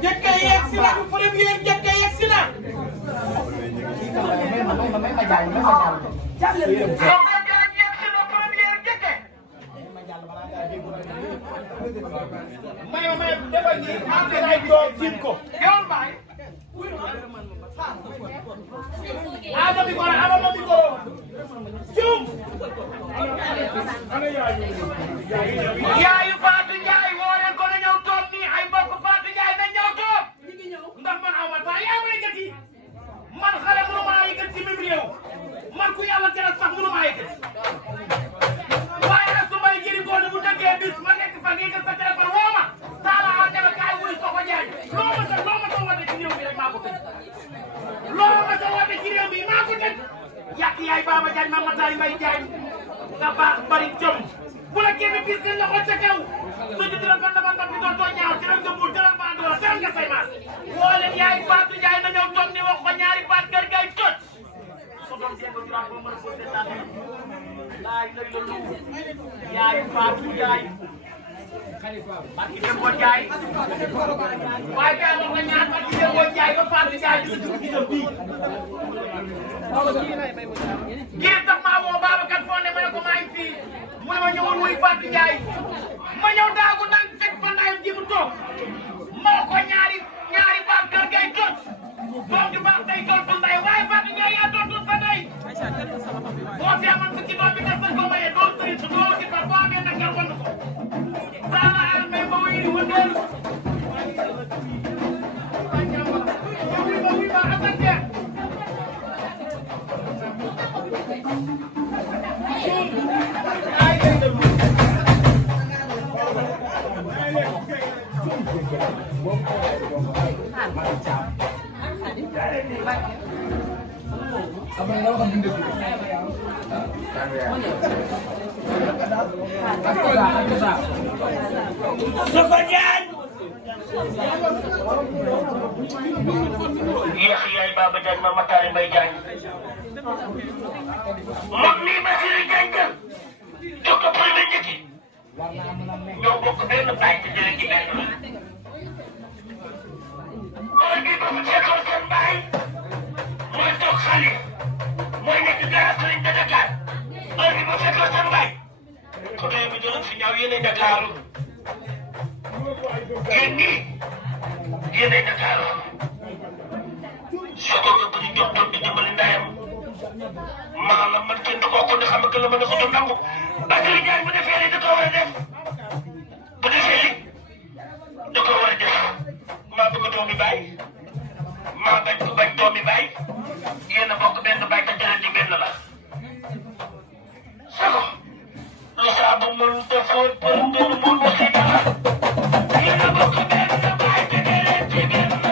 njëkk a yegg si la première njëkk a yegg si la. may defal ni affaire ay doom tiim ko. yow baay. ama mi ko Jum. yaayu Fatou Ndiaye woo leen ko na ñëw toog nii ay mbokk Fatou Ndiaye na ñëw toog. ndax man aw ma temps yaa may yëkkati man xale mënu maa yëkkati ci même réew man ku yàlla tere sax mënu maa yëkkati waaye nag su may jëri góor bu dëggee bis ma nekk fa ngi jël sa téléphone woo ma taala a deme kaay wuy Soko Ndiaye loo ma sa woote ci réew mi rek maa ko tëj loo ma sa woote ci réew mi maa ko tëj yàq yaay Baba Diagne ma mataay Mbaye Diagne nga baax bari jom bu la génn bis nga la ko ca kaw suñu dina fan dama noppi dootoo ñaaw ci rek nga buur dara maa doora dara nga say maas woo leen yaay Fatou Ndiaye na ñëw toog ni wax ko ñaari baat kër gay toj so doon jéego juraat boo mën a posé tànn laay lay la lu yaay Fatou Ndiaye barki Demba Ndiaye waaye kay wax nga ñaar barki Demba Ndiaye ba Fatou Ndiaye di si gisam bii ngir tax maa woo Babacar Fondé ma ne ko maa ngi fii mu ne ma ñëwoon wuy Fatou Ndiaye ma ñëw daagu nag fekk fa ndayam ji mu toog moo ko ñaari baat kër gay toj doom ju baax day tool fa nday waaye Fatou Ndiaye yaa doon fa nday boo fi amoon fukki doom bi des nañ ko maye doo sëriñ su doo ci fa boo amee nag nga wan ko taala almay ma wéy wa ndeelu ma asante Soko Ndiaye yéex yaay Baba Diagne ma mataay Mbaye Diagne moom mii Bassirou Diagne jox ko premier njëkki ñoo bokk benn baay ci jëlee ci benn la heure bii ba mu fekkoon seen baay mooy toog xale mooy nekk dara sëriñ de Dakar heure bii ba fekkoon seen baay ko doy bi doon fi ñaaw yéenay Dakar yéen ñii yéenay Dakar soo ko nga bëri jox doom di dimbali ndayam maanaam man kenn du ko ko ne xam nga la mën a ko doon nangu Bassirou Ndiaye bu defee lii da koo war a def bu defee lii da koo war a def maa bëgg doomi baay maa bañ ko bañ doomi baay yéen a bokk benn baay te jëlee ci benn la Soko lu saabu mënul te fóot për ndóol mun ba si dara yéen a bokk benn baay te jëlee ci benn la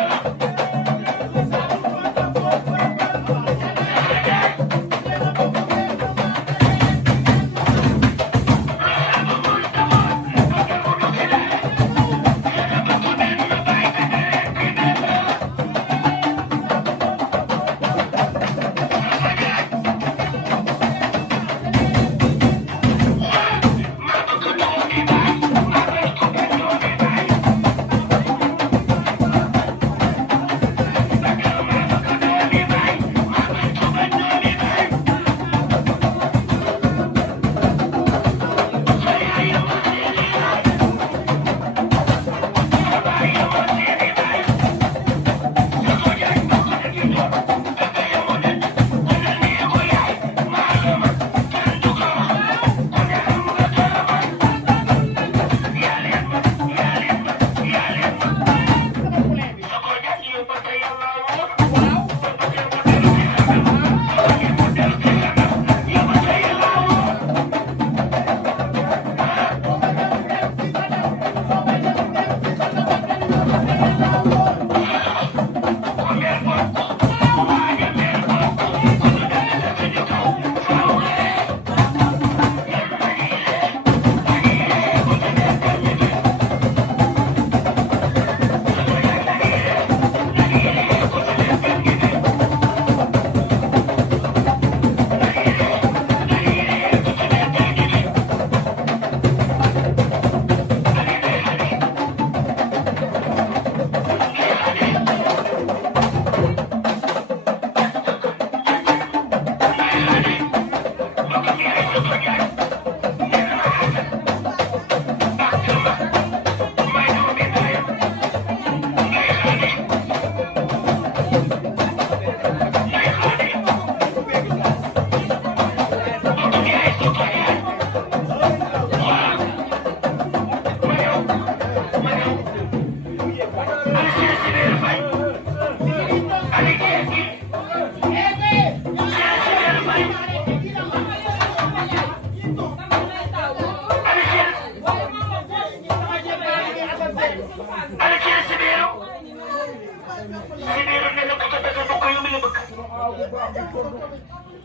aaw bu baax bi koddu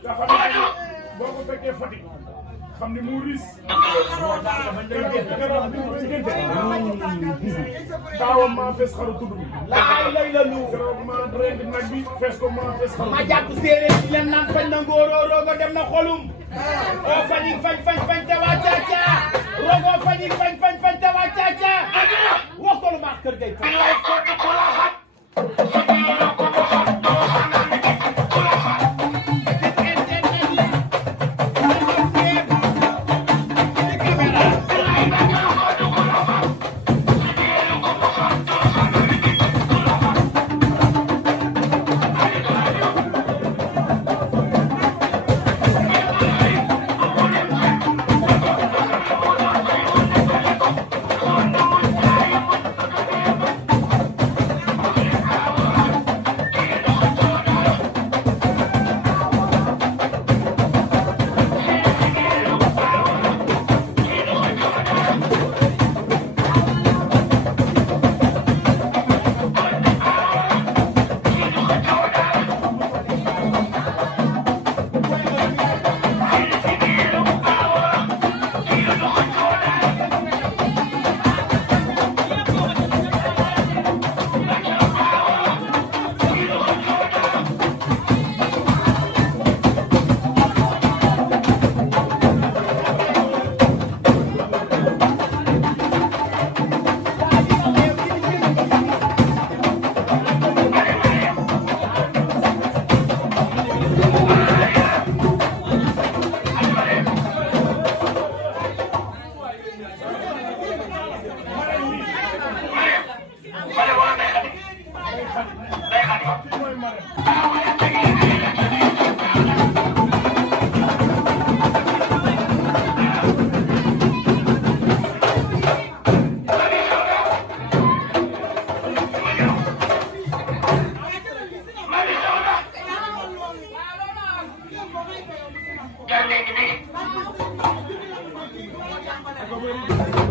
nga xam ne boo ko fekkee Fatick xam ne mu riis taawam maa fees xaru tudd bi laay lay la lu keroog maa rendi nag bi fees ko maa fees xaru ma jàpp séeréer si leen naan fañ na ngóoroo rooga dem na xolum o fañik fañ tawa caca rogo fañik fañ tawa caca wax ko lu baax kër gay Thank you.